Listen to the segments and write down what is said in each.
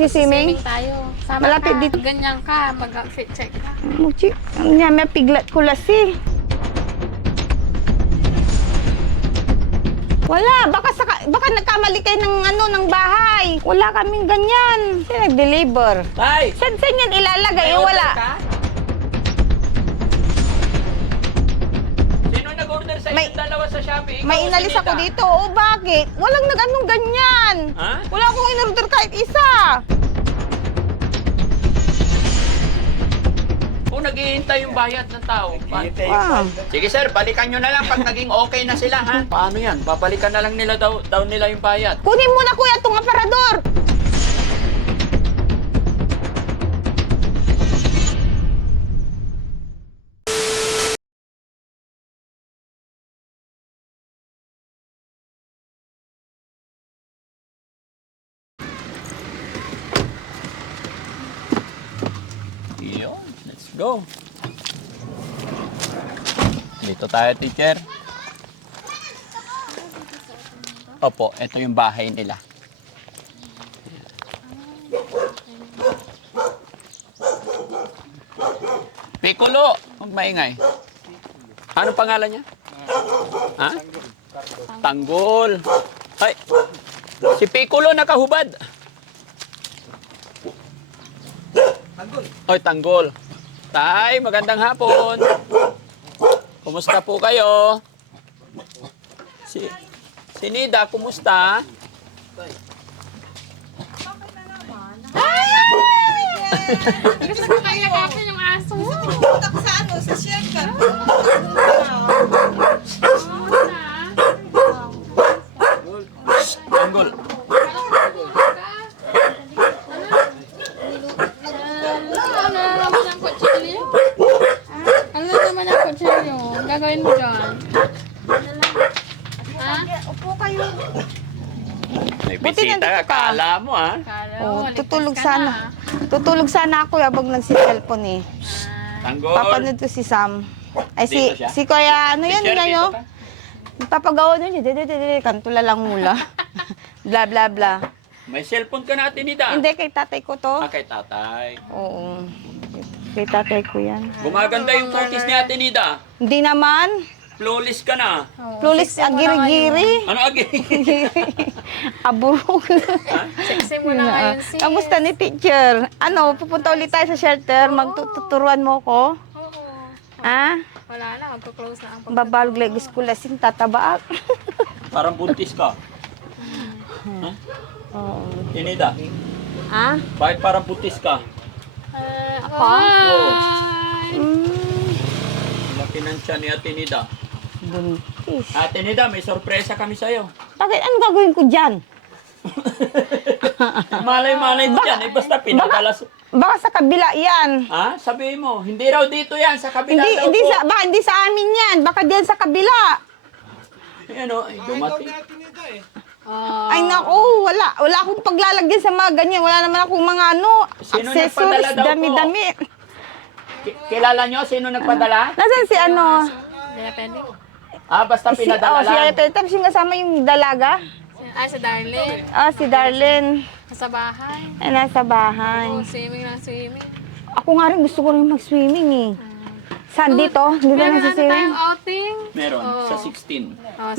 Swimming tayo. Sama malapit ka. dito. Ganyan ka, mag-fit check ka. Muchi, niya may piglat ko lasi. Wala, baka nagkamali kayo ng ng bahay. Wala kaming ganyan. Sino nag-deliver? Tay! Saan yan ilalagay? May O order wala. ka? Sino nag-order sa May- inyong dalawa sa Shopee? Ikaw May o si inalis ako Nita? dito. O bakit? Walang nag-anong ganyan. Ha? Wala akong in-order kahit isa. Kung naghihintay yung bayad ng tao. Wow. Sige sir, balikan nyo na lang pag naging okay na sila ha. Paano yan? Babalikan na lang nila daw nila yung bayad. Kunin mo na kuya itong aparador. Yun, let's go. Dito tayo, teacher. Opo, ito yung bahay nila. Piccolo, huwag maingay. Ano pangalan niya? Ha? Tanggol. Ay, si Piccolo nakahubad. Oy, Tanggol. Tay, magandang hapon. Kumusta po kayo? Si Nida, kumusta? Gusto ko kaya kapin yung aso. Punta ko sa shelter. Tanggol. Ano naman ang kutsilyo? Ano naman ang kutsilyo? Gagawin mo dyan? Ha? Upo kayo. May Buti bisita nandito ka, ka. kala mo ha. Kala Oh, mo, tutulog ligtas ka sana. Tutulog sana ako habang nagsi-cellphone eh. Tanggol. Papanood ko si Sam. Ay, Dito siya? si Kuya, ano yan, Teacher, yun, dito ano? ka? Papagawa nun yun, kantula lang mula. Bla, bla, bla. May cellphone ka natin, Nida. Hindi, kay tatay ko to. Ah, kay tatay. Oo. Kay tatay ko yan. Gumaganda yung kutis ni Ate Nida. Hindi naman. Flawless ka na. Plulis, agiri-giri. Ano agi? Aburog. Sexy mo na ngayon, sis. Kamusta ni teacher? Ano, pupunta ulit tayo sa shelter? Magtuturuan mo ko? Oo. Ha? Wala na, magko-close na ang Babalog legis ko lasing tatabaak. Parang buntis ka. Ha? Oo. Tinida, Ha? bakit parang buntis ka? Ako? Hi! Laki ng tiyan ni Ate Nida. Buntis. Ate Nida, may sorpresa kami sa'yo. Bakit? Ano gagawin ko dyan? Malay-malay mo dyan, basta pinadala. Baka sa kabila yan. Ha? Sabihin mo, hindi raw dito yan, sa kabila Hindi, daw hindi po. baka hindi sa amin yan. Baka diyan sa kabila. Ayan o, dumating. Ay naku, wala akong paglalagyan sa mga ganyan. Wala naman akong mga Sino accessories, nagpadala daw po? dami-dami. Kilala nyo sino nagpadala? Nasaan si ano? Depende. Ah, basta pinadala Si lang. tapos yung kasama yung dalaga. Ay, sa Darlene. Si Darlene. Sa bahay. Ay, nasa bahay. Oo, swimming lang swimming. Ako nga rin gusto ko rin mag-swimming eh. Saan dito? Dito Meron ano nagsiswimming? tayong outing? Meron, Oo. sa 16. Oh,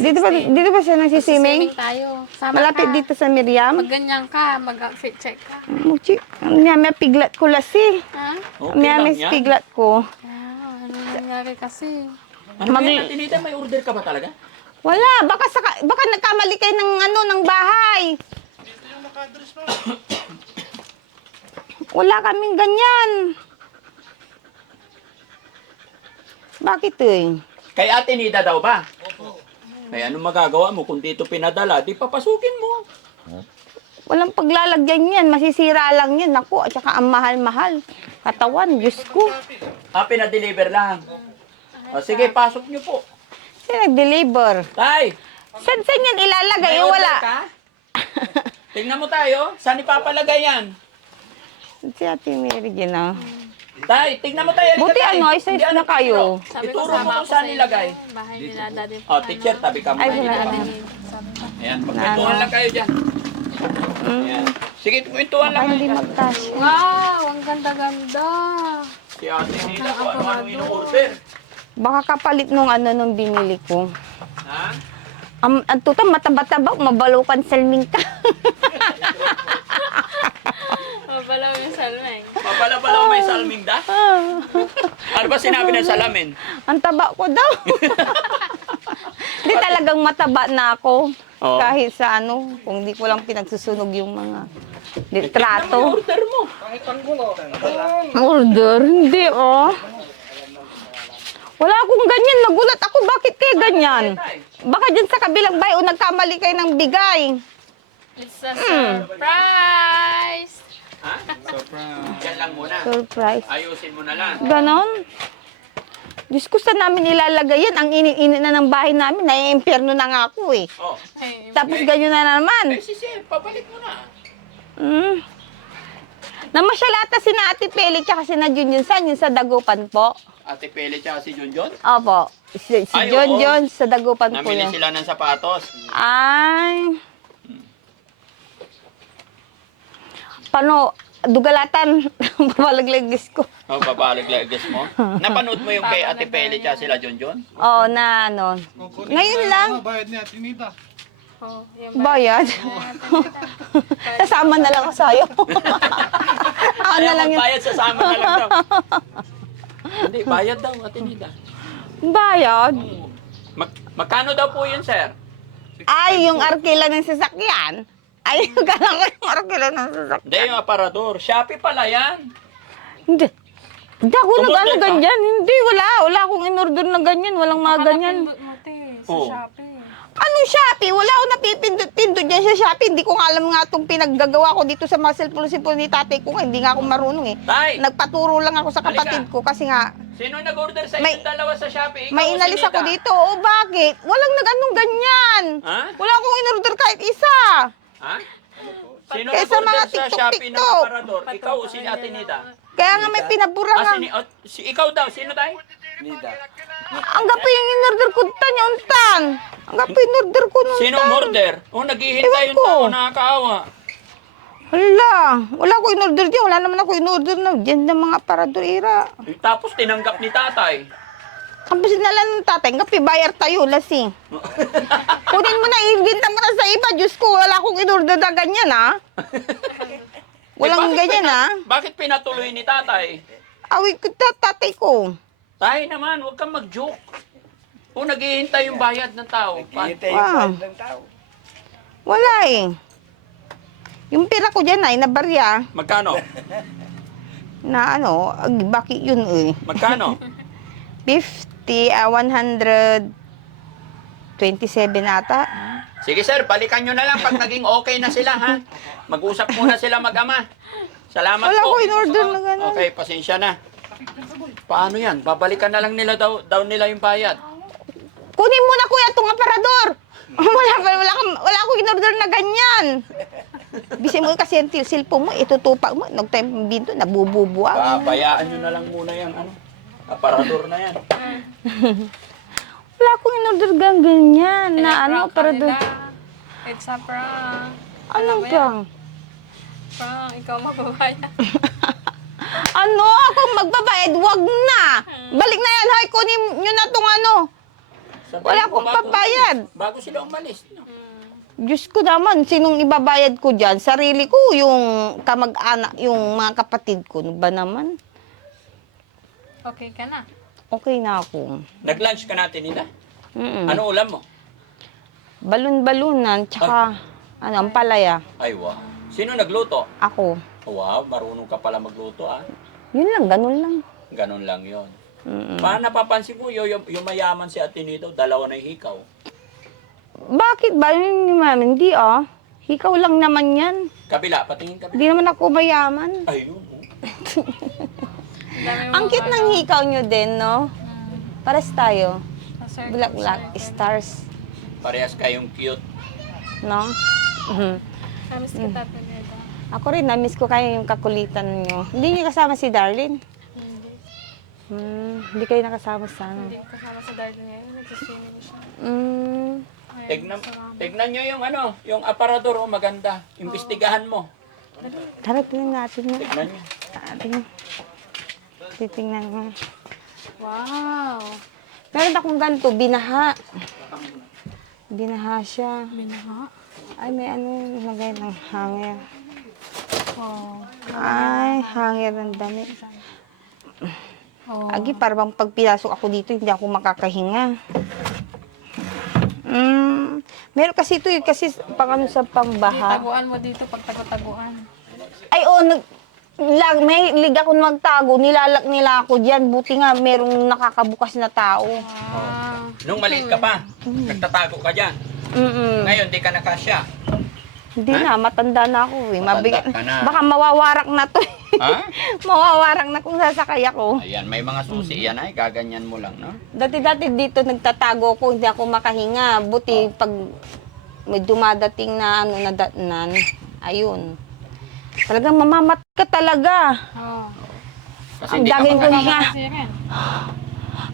Dito ba siya nagsiswimming? Swimming tayo. Sama Malapit ka. dito sa Miriam? Pag ganyan ka, mag-fit check ka. Muchi, may piglat ko lasi. Ha? Okay May lang yan. piglat ko. Ano nangyari kasi? Ano ba yan, Ate Nida? May order ka ba talaga? Wala, baka nagkamali kayo ng ng bahay. Wala kaming ganyan. Bakit eh? Kay Ate Nida daw ba? Opo. Kaya anong magagawa mo kung dito pinadala? Di papasukin mo. Walang paglalagyan yan, masisira lang yan. Ako, at saka ang mahal-mahal. Katawan, Diyos ko. Ah, pinadeliver lang. O, sige, pasok nyo po. Sino nag-deliver? Tay, Saan yan ilalagay? may Eh, order wala. ka? Tingnan mo tayo. Saan ipapalagay yan? Si Ate Mary, gina. Tay, tingnan mo tayo. Buti Tay. ano, isa Hindi, na kayo. Sabi ko, Ituro mo sama kung ako saan sa nilagay. inyo. Bahay nila daddy. O, teacher, tabi ka muna. Ay, dito. wala na. Sabi ko. Ayan, pagkwentuhan lang kayo dyan. Ayan. Sige, kwentuhan lang. Baka hindi magkasya. Wow, ang ganda-ganda. Si Ate Nita, kung ano in-order. Baka kapalit nung nung binili ko. Ha? Ang tuta, mataba-taba, mabalukan salming ka. Mabalaw yung salmeng. Mapala-pala may salming da? Ano ba sinabi ng salamin? Ang taba ko daw. Hindi talagang mataba na ako. Oo. Kahit sa kung di ko lang pinagsusunog yung mga litrato. Order mo. Order? Hindi, Wala akong ganyan. Nagulat ako. Bakit kayo ganyan? Baka dyan sa kabilang bayo, nagkamali kayo ng bigay. It's a surprise. Ha? Yan lang muna. Surprise. Ayusin mo na lang. Ganon? Diyos ko, saan namin ilalagay yan? Ang init-init na ng bahay namin. Nai-impyerno na nga ako eh. Oh. Hey, Tapos ganyan na naman. Sige, pabalik mo na. Namasyal ata si na Ate Peli tsaka si na Junjun San, yung sa Dagupan po. Ate Pele tsaka si Junjun? Opo. Si Ay, Junjun sa Dagupan po Namili yun. sila ng sapatos. Ay. Paano? Dugalatan. Papalaglagis ko. Oh, babalaglagas mo. Napanood mo yung kay Ate Pele tsaka sila Junjun? Oo, na Ngayon lang. Bayad niya, Tinita. oh, yung Bayad. Kasama na lang ako sa'yo. Ako na lang yung... Bayad, sasama na lang daw. Hindi, bayad daw, Ate Nita. Bayad? Magkano daw po yun, sir? Ay, yung arkila ng sasakyan. Ay, kala ko yung arkila ng sasakyan. Hindi, yung aparador. Shopee pala yan. Hindi. Hindi ako Umorder ka? ganyan. Hindi, wala. Wala akong in-order na ganyan. Walang mga ganyan. Pindot mo, te, sa Oo. Shopee. Anong Shopee? Wala akong napipindot-pindot dyan sa Shopee. Hindi ko nga alam nga itong pinaggagawa ko dito sa mga cellphone ni tatay ko. Hindi nga ako marunong eh. Tay, Nagpaturo lang ako sa kapatid ko kasi nga sino nag-order sa May- inyong dalawa sa Shopee? Ikaw may o si inalis ako Nita? dito. O bakit? Walang nag-anong ganyan. Ha? Wala akong in-order kahit isa. Ha? Sino Kaya sa mga nag-order sa TikTok, Shopee ng TikTok. aparador? Ikaw o si Ate Nita? Kaya nga may pinabura nga. Ikaw daw, sino tayo? Ang gapi yung in-order ko tanya untan. Ang gapi in-order ko nun Sino order? Oh, naghihintay Ewan yung ko. tao, nakakaawa. Hala, wala ko in-order dyan. Wala naman ako in-order na dyan ng mga paradorira. Tapos tinanggap ni tatay. Ang sinala ng tatay, gapi bayar tayo, lasing. Kunin mo na, ibinta mo na sa iba. Diyos ko, wala akong in-order na ganyan, ha? Walang bakit ganyan, ha? Bakit pinatuloy ni tatay? Awit ko tatay ko. Tay naman, huwag kang mag-joke. Oh, naghihintay yung bayad ng tao. Wow. Wala eh. Yung pera ko dyan ay nabarya Magkano? na bakit yun eh. Magkano? 127 ata. Sige sir, balikan nyo na lang pag naging okay na sila ha. Mag-usap muna sila mag-ama. Salamat Wala po. ko in-order na gano'n. Okay, pasensya na. Paano yan? Babalikan na lang nila daw nila yung bayad. Kunin mo na kuya itong aparador. Wala akong in-order na ganyan. Bisi mo kasi yung cellphone mo, itutupak mo, nag-time binto, nabububuang. Pabayaan nyo na lang muna yan. Aparador na yan. Wala akong in-order ganyan na Prank aparador. nila. It's a prank. Anong ba yan? prank? Prank, ikaw magbabayad. Ako magbabayad, wag na. Balik na yan, hay, kunin nyo na itong Sabihin Wala mo, akong pabayad. Bago sila umalis. No? Diyos ko naman, sinong ibabayad ko dyan? Sarili ko, yung kamag-anak, yung mga kapatid ko. Ano ba naman? Okay ka na. Okay na ako. Nag-lunch ka natin nila. Ano ulam mo? Balon-balunan, tsaka, ang palaya. Ay wow. Sino nagluto? Ako. Wow, marunong ka pala magluto ah. Yun lang, ganun lang. Ganon lang yon. Paano napapansin ko yung mayaman si Ate Nito, dalawa na yung hikaw. Bakit ba? Hindi Hikaw lang naman yan. Kabila, patingin kabila. Hindi naman ako mayaman. Ayun. Oh. Ang cute ng hikaw nyo din, no? Pares tayo. Bulaklak, stars, Parehas kayong cute. no? Namiss kita, Pineda. Ako rin, na-miss ko kayo yung kakulitan nyo. Hindi nyo kasama si Darlene? Hindi. Hindi kayo nakasama sa Hindi ko kasama sa Darlene ngayon. Nagsiswimming siya. Mm, Ayun, Tignan, kasama. tignan nyo yung yung aparador, maganda. Imbestigahan mo. Tara, tingnan natin na. Tignan niyo. Titingnan ko. Wow. Meron akong ganito, binaha. Binaha siya. Binaha. Ay, may ano, lagay ng hanger. Wow. Ay, hanger ng damit. Oh. Agi, parang pag pinasok ako dito, hindi ako makakahinga. Meron kasi ito, kasi pang ano sa pangbaha. Taguan mo dito pag tago-taguan. Ay, may liga akong magtago, nilalak nila ako dyan. Buti nga, merong nakakabukas na tao. Ah. Nung maliit ka pa, nagtatago ka dyan. Ngayon, di ka nakasya. Hindi na, matanda na ako eh. Matanda ka na. Baka mawawarak na to. Ha? Mawawarak na kung sasakay ako. Ayan, may mga susi yan ay, gaganyan mo lang, no? Dati-dati dito nagtatago ko, hindi ako makahinga. Buti pag may dumadating na ano na datnan, ayun. Talagang mamamat ka talaga. Oh. Kasi Ang hindi ka daging ko makahinga. nga. Kasi rin.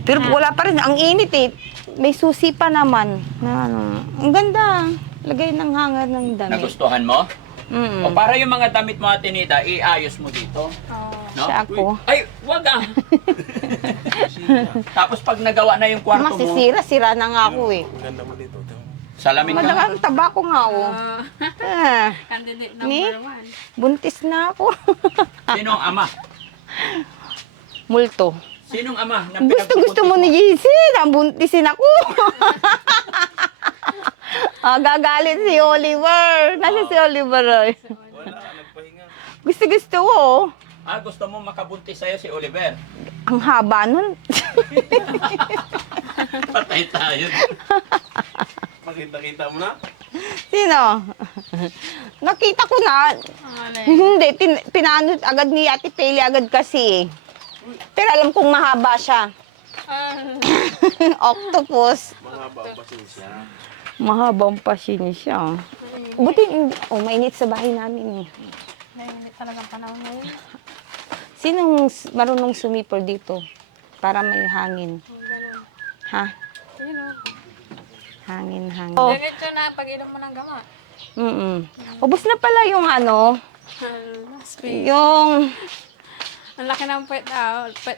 Pero wala pa rin, ang init eh. May susi pa naman. Na ano. Ang ganda. Lagay ng hanger ng damit. Nagustuhan mo? Mm. O para yung mga damit mo, Ate Nida, iayos mo dito. Oh. No? Siya ako. Uy, ay, wag ah. Tapos pag nagawa na yung kwarto mo, Masisira, sira na nga ako eh. salamin ka. Madalang tabako nga ako. Ah, Candidate Ni? number 1. buntis na ako. Sinong ama? Multo. Sinong ama? Na Gusto mo ni JC, nabuntisin ako. Gagalit si Oliver. Nasa si Oliver ay. Gusto ko. Ah, gusto mo makabuntis sa'yo si Oliver? Ang haba nun. Patay tayo. Makita-kita mo na? Sino? Nakita ko na. Hindi, pinano agad ni Ate Peli agad kasi. Pero alam kong mahaba siya. Octopus. Mahaba ang pasensya. Mahabang pasensya. Buti, mainit sa bahay namin eh. Nainit talagang panahon ngayon. Sinong marunong sumipol dito? Para may hangin. Ganun. Ha? Yun o. Hangin. Diretso na pag-inom mo ng gamot. Ubus na pala yung ano, Sweet. yung Ang laki ng puwet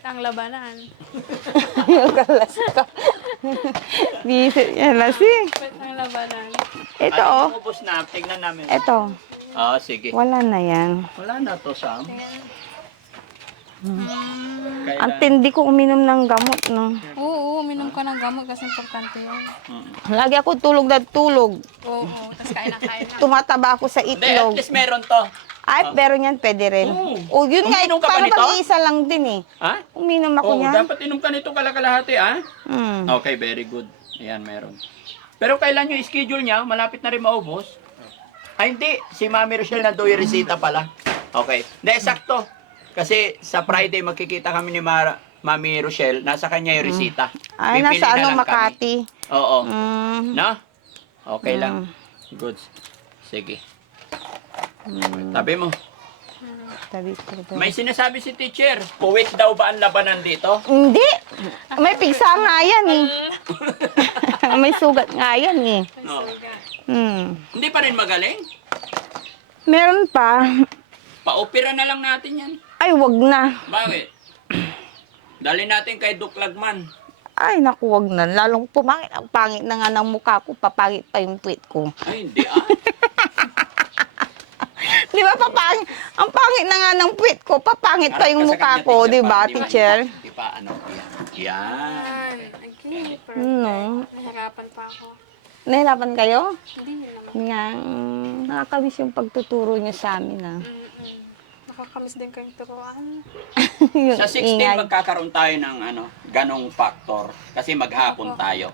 ang labanan. yung kalas ka. Bisit yan lasi. Puwet ang labanan. Ito oh. Ubus na, tignan namin. Ito. Ah, sige. Wala na yan. Wala na to, Sam. Ang tindi ko uminom ng gamot, no? Oo, uminom ka ng gamot kasi importante yun. Lagi ako tulog na tulog. Oo, tapos kain na kain na. Tumataba ako sa Hindi, at itlog. least meron to. Ay, pero yan pwede rin. Oo. O, yun nga, Uminom ka ba para nito? pag-iisa lang din eh. Ha? Uminom ako Oh, niyan. dapat inom ka nito kalakalahati, ah. Okay, very good. Ayan, meron. Pero kailan yung schedule niya? Malapit na rin maubos. Ay, hindi. Si Mami Rochelle nandoon yung resita pala. Okay. Hindi, sakto. Kasi sa Friday magkikita kami ni Mami Rochelle. Nasa kanya yung resita. Ay, Pipili nasa na ano, lang kami. Makati. Oo. Mm. No? Okay lang. Good. Sige. Tabi mo. Tabi ko daw. May sinasabi si teacher. Puwit daw ba ang labanan dito? Hindi. May pigsa nga yan eh. May sugat nga yan eh. No. Hindi pa rin magaling? Meron pa. Pa-opera na lang natin yan. Ay, wag na. Bakit? Dali natin kay Doc Lagman. Ay, naku, wag na. Lalong pumangit. Ang pangit na nga ng mukha ko. Papangit pa yung tweet ko. Ay, hindi ah. Di ba, papangit? Ang pangit na nga ng tweet ko. Papangit pa yung Harap ka sa mukha kanya, ko. Di ba, Di teacher? Di pa, ano, yan. Yan. Okay, perfect. No. Nahirapan pa ako. Nahirapan kayo? Hindi yun naman. Nga, nakakamiss yung pagtuturo niyo sa amin ah. Nakakamiss din kayong turuan. Yung Sa 16, ingay. magkakaroon tayo ng ano, ganong factor. Kasi maghapon tayo.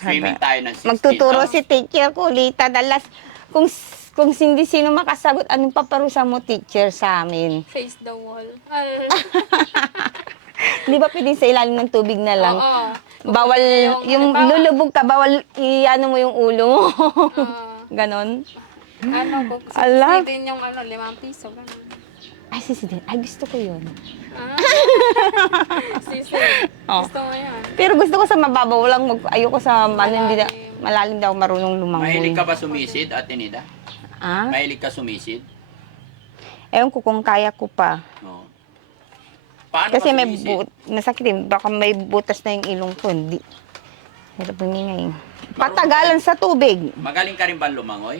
Swimming tayo ng 16. Magtuturo no? si teacher ko, Lita. Dalas, kung hindi sino makasagot, anong paparusa mo, teacher, sa amin? Face the wall. Di ba pwedeng sa ilalim ng tubig na lang? Oo. Bawal, yung halimbawa, lulubog ka, bawal i-ano mo yung ulo mo. Ganon. Ano, kung Ala. din yung 5 piso, gano'n. Ay, sisi din. Ay, gusto ko yun. Sisi, Oh. gusto mo yan. Pero gusto ko sa mababaw lang. Ayoko sa hindi na, malalim daw marunong lumangoy. Mahilig ka ba sumisid, Ate Nida? Ah? Mahilig ka sumisid? Ewan ko kung kaya ko pa. Oo. Paano Kasi ka may sumisid? masakit eh. Baka may butas na yung ilong ko. Hindi. Hirap huminga eh. Patagalan sa tubig. Magaling ka rin ba lumangoy?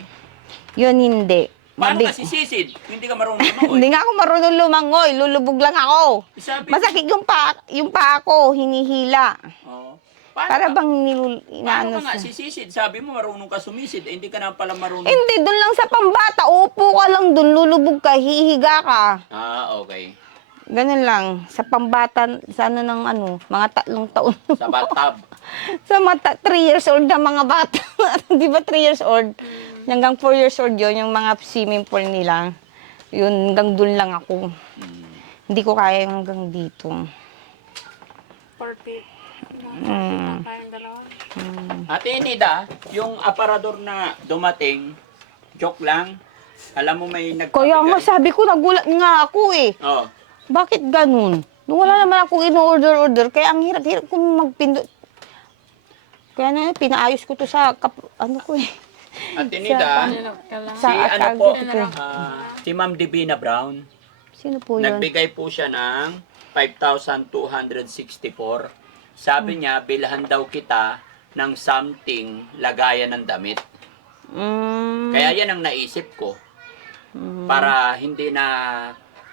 Yun hindi. Paano Mabig- ka sisisid? Hindi ka marunong lumangoy. Hindi nga ako marunong lumangoy. Lulubog lang ako. Sabi, Masakit yung paa ko. Hinihila. Oo. Paano Para ka- bang Paano inaano ka nga sa... sisisid? Sabi mo marunong ka sumisid. Eh, hindi ka na pala marunong. Hindi, doon lang sa pambata. Upo ka lang doon. Lulubog ka. Hihiga ka. Ah, okay. Ganun lang. Sa pambata, sa ano ng ano, mga 3 taon. Sa bathtub. Sa mga 3 years old na mga bata. Di ba 3 years old? Hanggang 4 years old yun, yung mga swimming pool nila. Yun, hanggang doon lang ako. Hmm. Hindi ko kaya yung hanggang dito. 40. Tayong dalawa. Ate Nida, yung aparador na dumating, joke lang. Alam mo may Kaya nga sabi ko, nagulat nga ako eh. Oh. Bakit ganun? Nung wala naman akong in-order, kaya ang hirap-hirap kong magpindot. Kaya na, pinaayos ko to sa, ano ko eh. Ate Nida, Nilap ka lang. si Sa ano po, Akagit. si Ma'am Divina Brown, Sino po yun? nagbigay po siya ng 5,264. Sabi niya, bilhan daw kita ng something lagayan ng damit. Kaya yan ang naisip ko. Para hindi na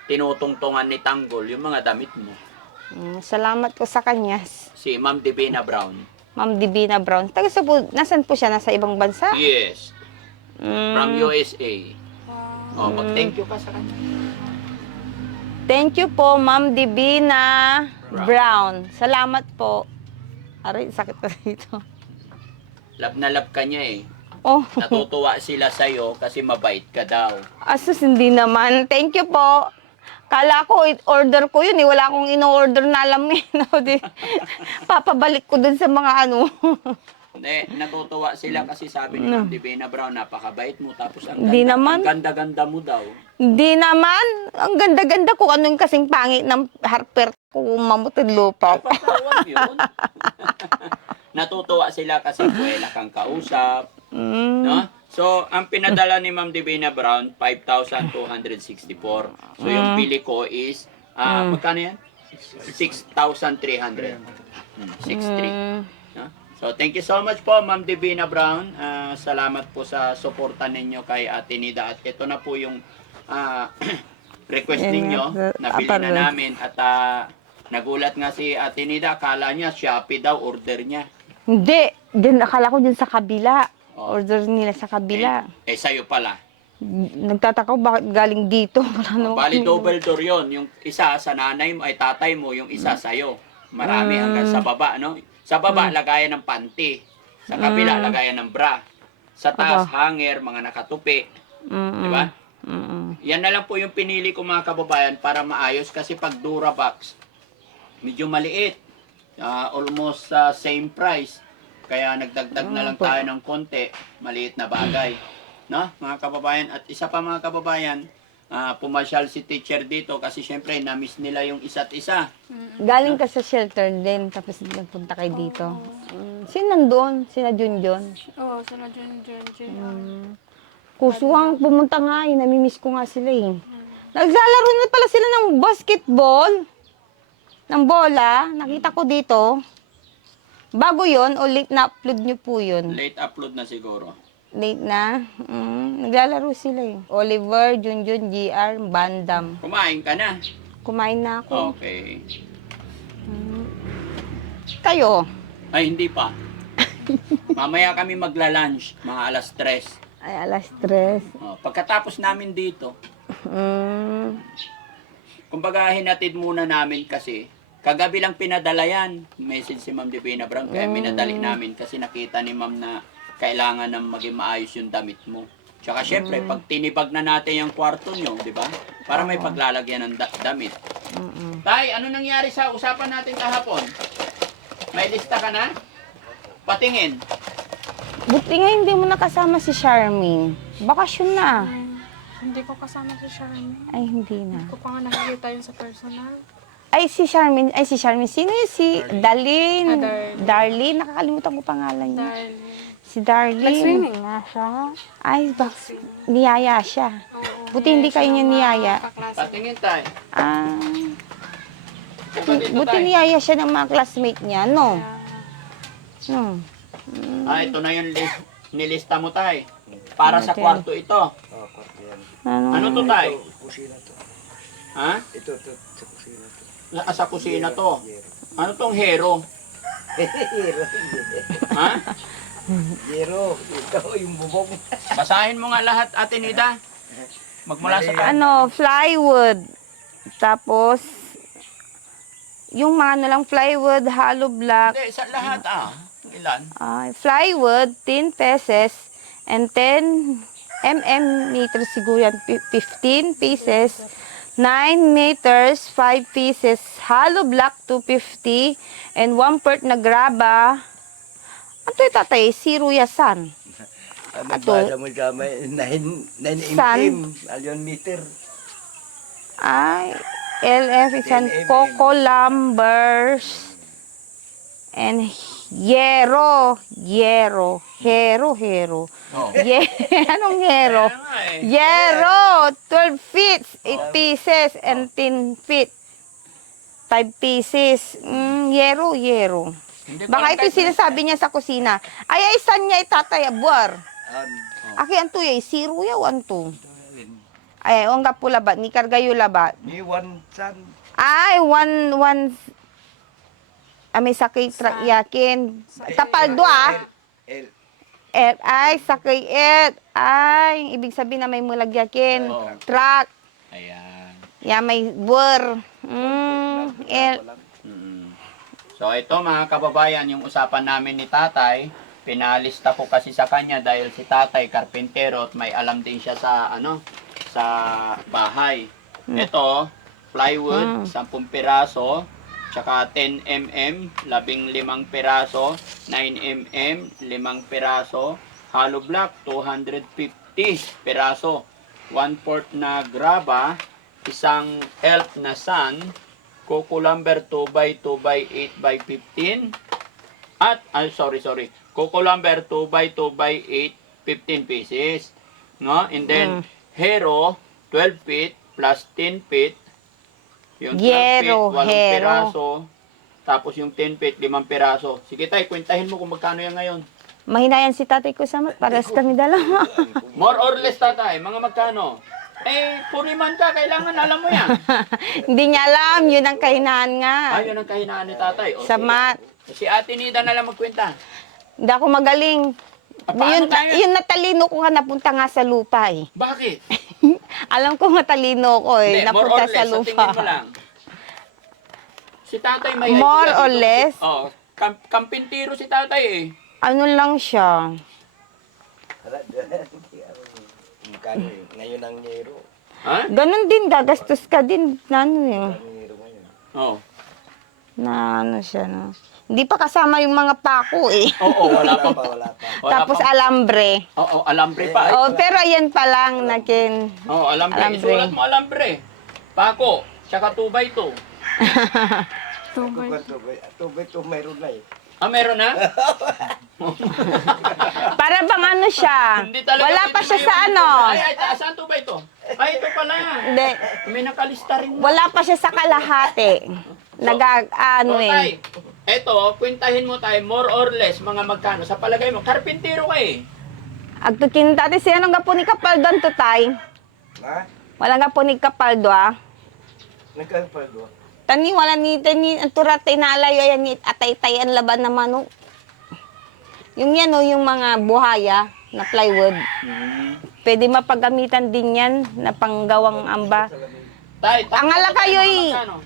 tinutungtungan ni Tanggol yung mga damit mo. Salamat ko sa kanya. Si Ma'am Divina Brown. Ma'am Divina Brown. Taga sa po, nasan po siya? Nasa ibang bansa? Yes. From USA. Wow. Oh, mag-thank you ka sa kanya. Thank you po, Ma'am Divina Brown. Salamat po. Aray, sakit na dito. Love na love ka niya eh. Oh, Natutuwa sila sa'yo kasi mabait ka daw. asus hindi naman. Thank you po. Kala ko, order ko yun eh. Wala akong in-order na alam eh. Papabalik ko dun sa mga ano. Hindi, natutuwa sila kasi sabi ni Ma'am Divina Brown, napakabait mo. Tapos ang Hindi ganda, naman. ang ganda-ganda mo daw. Hindi naman. Ang ganda-ganda ko. Anong kasing pangit ng harper ko mamutid lupa. Patawan yun. Natutuwa sila kasi buwela kang kausap. No? So, ang pinadala ni Ma'am Divina Brown, 5,264. So, yung bili ko is, magkano yan? 6,300. 6,300. No? So, thank you so much po, Ma'am Divina Brown. Salamat po sa suporta ninyo kay Ate Nida. At ito na po yung request Yan ninyo. nga, Nabili na aparel. namin. At nagulat nga si Ate Nida. Akala niya, Shopee daw, order niya. Hindi. Diyan, akala ko dyan sa kabila. Oh. Order nila sa kabila. Sa'yo pala. Nagtataka ko bakit galing dito. Wala naman Bali, kami- double door yun. Yung isa sa nanay mo, ay tatay mo, yung isa sa'yo. Marami hanggang sa baba, no? Sa baba, lagayan ng panty. Sa kabila, lagayan ng bra. Sa taas, hanger, mga nakatupi. Di ba? Yan na lang po yung pinili ko mga kababayan para maayos kasi pag Durabox, medyo maliit. Almost same price. Kaya nagdagdag na lang tayo ng konti. Maliit na bagay. No, mga kababayan. At isa pa mga kababayan, pumasyal si teacher dito kasi syempre na-miss nila yung isa't isa. Galing ka sa shelter din, tapos nagpunta kayo dito. Sino nandun? Sina Junjun? Oo, sila Jun. Kusuwang pumunta nga eh, namimiss ko nga sila eh. Naglalaro na pala sila ng basketball. Ng bola, nakita ko dito. Bago yon o late na upload nyo po yun? Late upload na siguro. Late na? Naglalaro sila eh. Oliver, Junjun, GR, Bandam. Kumain ka na. Kumain na ako. Okay. Kayo? Ay, hindi pa. Mamaya kami magla-lunch, mga alas 3. Ay, alas 3. Pagkatapos namin dito, kumbaga hinatid muna namin kasi, kagabi lang pinadala yan. Message si Ma'am Divina Brown, kaya minadali namin kasi nakita ni Ma'am na kailangan na maging maayos yung damit mo. Tsaka syempre, pag tinibag na natin yung kwarto nyo, di ba? Para may paglalagyan ng damit. Tay, ano nangyari sa usapan natin kahapon? May lista ka na? Patingin. Buti nga hindi mo nakasama si Charmaine. Bakasyon na. Hindi ko kasama si Charmaine. Ay, hindi na. Hindi ko pa nga nakikita yun sa personal. Ay, si Charmaine. Sino yun? Si Darlene. Darlene. Darlene. Nakakalimutan ko pangalan niya. Dahil Si Darlene. nag-swimming nga siya. Ay, niyaya siya. Oo. Buti hindi kayo niya niyaya. Kaklase. Patingin tayo. Ah, Dito buti tayo. niyaya siya ng mga classmate niya, no? No. Ito na yung nilista mo tayo. Para sa kwarto ito. Oh, kwarto yan. Ano to tayo? Kusina to. Ha? Ito, sa kusina to. Sa kusina to. Ano tong hero? Yero. Ha? Yero. Ito yung bubong. Basahin mo nga lahat, Ate Nida. Magmula sa Ano, plywood. Tapos, yung mga ano lang, plywood, hollow block, Hindi, sa lahat Ilan? plywood, 10 pesos, and 10 meters siguro yan, 15 pieces, 9 meters, 5 pieces, hollow block, 250, and 1/4 na graba. Ano yung tatay? Siruyasan. Magbasa mo sa may 9 San? alyon meter. Ay, LF is an 10 mm. Coco Lumbers and Hero. Oh. Anong Hero? Kaya nga eh. Hero, 12 feet, 8 pieces, and 10 feet, 5 pieces. Hero. Hindi ko Baka alam ito yung kahit- sinasabi niya sa kusina. Ay, saan niya itatayabwar? An. Aki, anto yay, siru yaw, anto. Ay, ang nga pula ba, ni kargayo labat. Ni one san. Ay, one, may sakay truck yakin. Tapaldo El. Ay, sakay Ay, ibig sabihin na may mulag yakin. Oo. Truck. Ayan. May bur. Mm. So ito mga kababayan, yung usapan namin ni tatay, pinalista ko kasi sa kanya dahil si tatay karpintero at may alam din siya sa sa bahay. Ito, plywood, 10 piraso, tsaka 10 mm, 15 piraso, 9 mm, 5 piraso, hollow block, 250 piraso, 1/4 na graba, isang elf na sun, Coco lumber 2x2x 8x15, at, sorry, Coco lumber 2x2x8, 15 pieces. No? And then, Hero, 12 feet plus 10 feet. Yung 12 Hero, feet, 8 Hero. piraso. Tapos yung 10 feet, 5 piraso. Sige tay, kwentahin mo kung magkano yan ngayon. Mahina yan si tatay ko sa pares kami dalawa. More or less tatay, mga magkano? Puriman ka, kailangan alam mo yan. Hindi niya alam, yun ang kahinaan nga. Ayun ang kahinaan ni tatay. O, Sa sige. mat. Si Ate Nida na lang magkwenta. Hindi ako magaling. Paano tayo? Yun natalino ko nga napunta nga sa lupa eh. Bakit? Alam ko matalino ko eh, Hindi, more napunta or less, sa sa lupa. tingin mo lang. Si tatay may More idea or dito. less? Oh, kampintiro si tatay eh. Ano lang siya? Magkano yun? Ngayon ang yero. Ha? Ganon din, gagastos ka din na ano yun. Ang yero ngayon. Oh. Na ano siya, no? Hindi pa kasama yung mga pako eh. Oo, wala pa. Wala pa. Wala Tapos pa. alambre. Oo, alambre pa. Oh, pero ayan pa lang nakin. Oo, alambre. Alambre. Isulat mo alambre. Pako, tsaka 2x2. Tubay to mayroon na eh. Meron na? Para bang ano siya? Hindi talaga. Wala pa siya sa ano. Ay, saan 2x2? Ay, ito pala. Hindi. May nakalista rin. Wala pa siya sa kalahati. Ano So, eh. tay, eto, kwentahin mo tayo, more or less, mga magkano. Sa palagay mo, karpintero ka eh. Agtukin dati siya nang gapo ni Kapaldo to tay. Ha? Wala nga po ni Kapaldo Nagkapaldo. Tani wala ni ang turatay na alayo yan ni atay-tay ang laban na manok. Yung yan o, yung mga buhaya na plywood. Pwede mapagamitan din yan na panggawang amba. Tay, Ang ala kayo'y- magkano?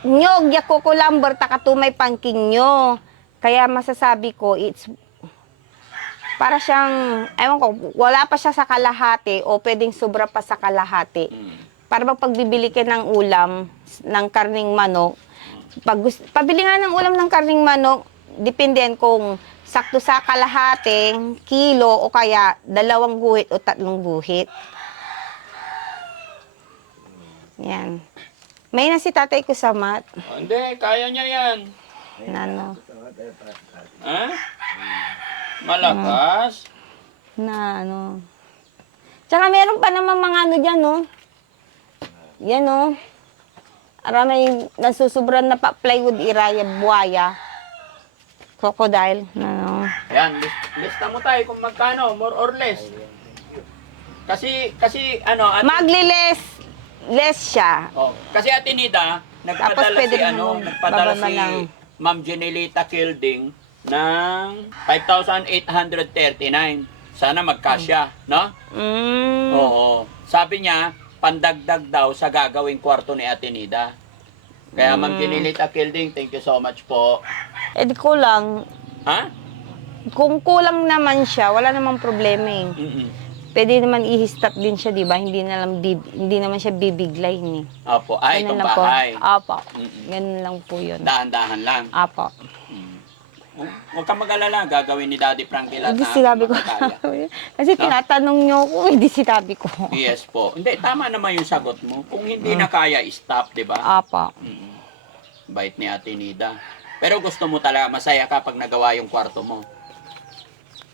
Nyog, Coco lumber, takatumay pangking nyo. Kaya masasabi ko, it's para siyang, ewan ko, wala pa siya sa kalahati o pwedeng sobra pa sa kalahati. Para bang pagbibili ka ng ulam, ng karning manok, pabili nga ng ulam ng karning manok, depende yan kung sakto sa kalahati, kilo, o kaya 2 guhit o 3 guhit. Yan. May na si tatay ko sa mat. Hindi, kaya niya yan. Nano. Ha? Malakas. Na ano. Tsaka meron pa naman mga ano dyan, no? Yan, no? Aramay nasusubran na pa plywood iraya, buhaya. Crocodile. Ano? Yan, lista mo tayo kung magkano, more or less. Kasi ano, Less siya. oh, kasi Ate Nida, Tapos nagpadala pwede si rin ano, naman nagpadala bababa si lang. Ma'am Jenilita Kilding ng 5,839. Sana magkasya, no? Mm. Oo. Sabi niya, pandagdag daw sa gagawing kwarto ni Ate Nida. Kaya Ma'am Jenilita Kilding, thank you so much po. Eh di kulang. Ha? Kung kulang naman siya, wala namang problema eh. Mm-mm. Pwede naman i-stop din siya, di ba? Hindi naman siya bibiglay ni. Opo. Ay, Ganun itong lang po. bahay. Apo. Mm-mm. Ganun lang po yun. Dahan-dahan lang. Apo. Huwag kang mag-alala, gagawin ni Daddy Frankie lahat Hindi na sinabi ko. makakaya. Kasi tinatanong niyo ako, hindi sinabi ko. Yes po. Hindi, tama naman yung sagot mo. Kung hindi na kaya, stop, di ba? Apo. Bait ni Ate Nida. Pero gusto mo talaga, masaya ka pag nagawa yung kwarto mo.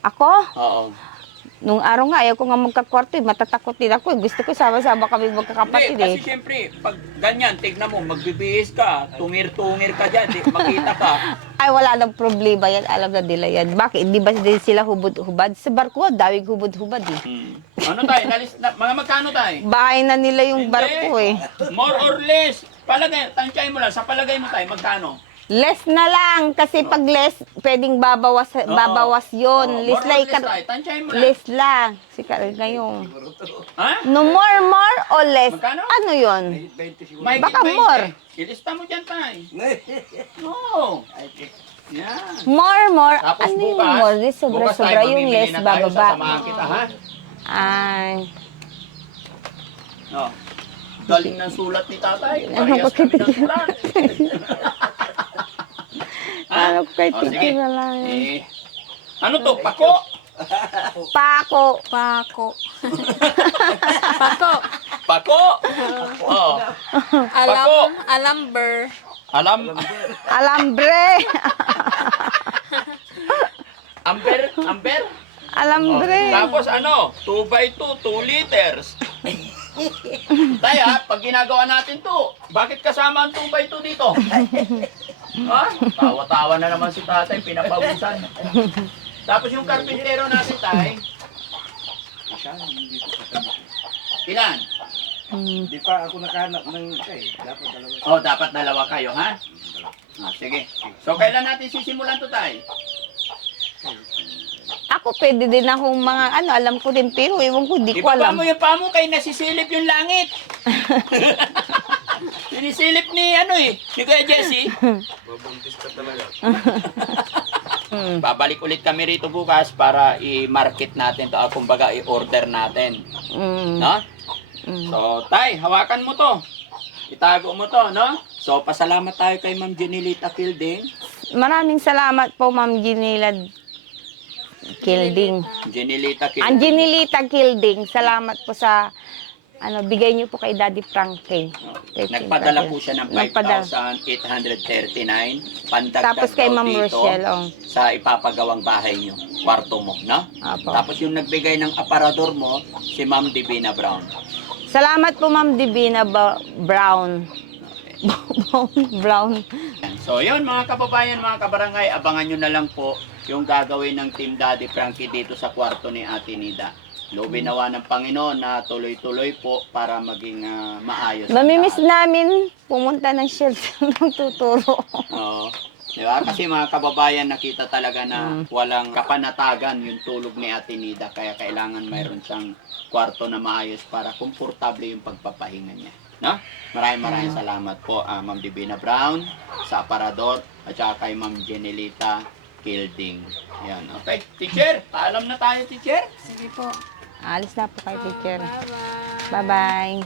Ako? Oo. Nung araw nga, ayaw ko nga magkakwarto eh. Matatakot din ako eh. Gusto ko sama-sama kami Hindi, magkakapatid kasi eh. syempre, pag ganyan, tignan mo, magbibihis ka, tungir-tungir ka dyan, di, makita ka. Ay, wala nang problema yan. Alam na nila yan. Bakit? Di ba din sila hubad-hubad? Sa barko, dawig hubad-hubad eh. Ano tayo? Mga magkano tayo? Bahay na nila yung Hindi. barko eh. More or less. Palagay, tansyahin mo lang. Sa palagay mo tayo, magkano? Less na lang. Kasi pag less, pwedeng babawas yun. Oo, Less more or like, less tayo. Tansyahin mo lang. less lang. Sika ngayon. Ha? No more or less? Magkano? Ano yun? May Baka more. Ilista mo dyan tayo. Oo. Yan. More. Tapos Ano yung bukas, more? Di sobra-sobra tayo yung mamimili less na tayo, bababa. sasamahan kita, ha? Ay. Oh. Galing ng sulat ni tatay. Ano Parehas ba kami ng kaya? sulat. Ano kay O, sige. Titi na lang. Ano to? Pako? Pako. Pako. Pako. Pako? Oh. Pako. Alamber. Alambre. Amber? Alambre. Tapos ano? 2x2, 2 liters. Tay ha, pag ginagawa natin to, bakit kasama ang 2x2 dito? Ha? Tawa-tawa na naman si tatay, pinapawisan. Tapos yung karpintero natin, tay. Ilan? Hindi pa ako nakahanap ng dapat dalawa. Oh, dapat dalawa kayo, ha? Sige. So, kailan natin sisimulan to, tay? Ako pwede din akong mga alam ko din pero ewan ko, di ko Ibaba alam. mo yung paa mo kay nasisilip yung langit. Sinisilip ni ni Kuya Jesse. Babalik ulit kami rito bukas para i-market natin to, kumbaga i-order natin. No? So, tay, hawakan mo to. Itago mo to, no? So, pasalamat tayo kay Ma'am Jenilita Kilding. Maraming salamat po, Ma'am Jenilita Kilding. Jenilita Kilding. Angelita Kilding, salamat po sa bigay niyo po kay Daddy Frankie. Nagpadala po siya ng Nagpadala. 5,839. Pandagdag Tapos kay daw Ma'am dito Rochelle, sa ipapagawang bahay niyo, kwarto mo, no? Apo. Tapos yung nagbigay ng aparador mo, si Ma'am Divina Brown. Salamat po, Ma'am Divina Brown. Brown. So yun mga kababayan, mga kabarangay, abangan nyo na lang po yung gagawin ng Team Daddy Frankie dito sa kwarto ni Ate Nida. Loobin nawa ng Panginoon na tuloy-tuloy po para maging maayos. ang Mamimiss lahat. namin pumunta ng shelter ng tuturo. Oo. Di ba? Kasi mga kababayan, nakita talaga na walang kapanatagan yung tulog ni Ate Nida. Kaya kailangan mayroon siyang kwarto na maayos para komportable yung pagpapahinga niya. No? Maraming salamat po, Ma'am Divina Brown, sa aparador, at saka kay Ma'am Jenilita Kilding. Yan, okay. Teacher, paalam na tayo, teacher. Sige po. Alis na po kay teacher. Bye-bye. Bye-bye.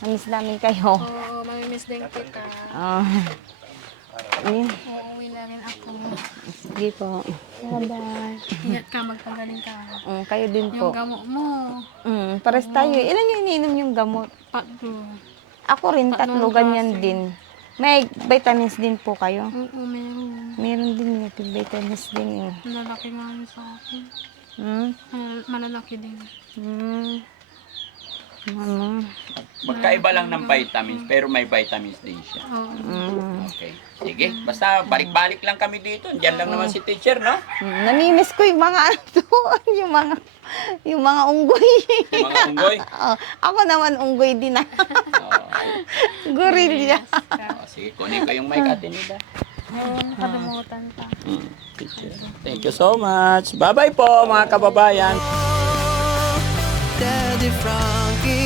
Namiss namin kayo. Oo, mamimiss din kita. Ayun. Uuwi na rin ako. Sige po. Bye-bye. Ingat ka, magpagaling ka. Kayo din Yung po. gamot mo, Pares tayo. Ilan yung iniinom yung gamot? patro. Ako rin, Tatlong 3 ganyan klase. din. May vitamins din po kayo? Oo, meron. Meron din may vitamins din Malalaki nga yun sa akin. Hmm? Malalaki din. Hmm. Ano? Magkaiba lang ng vitamins, pero may vitamins din siya. Okay. Sige, basta balik-balik lang kami dito. Diyan lang naman si teacher, no? Namimiss ko yung mga ano to, yung mga unggoy. Yung mga unggoy. Oh, ako naman unggoy din ah. Oh, Gorilla. sige, kunin ko yung mic atin nila. Nakalimutan pa. Teacher. Thank you so much. Bye-bye po, mga kababayan. Daddy Frankie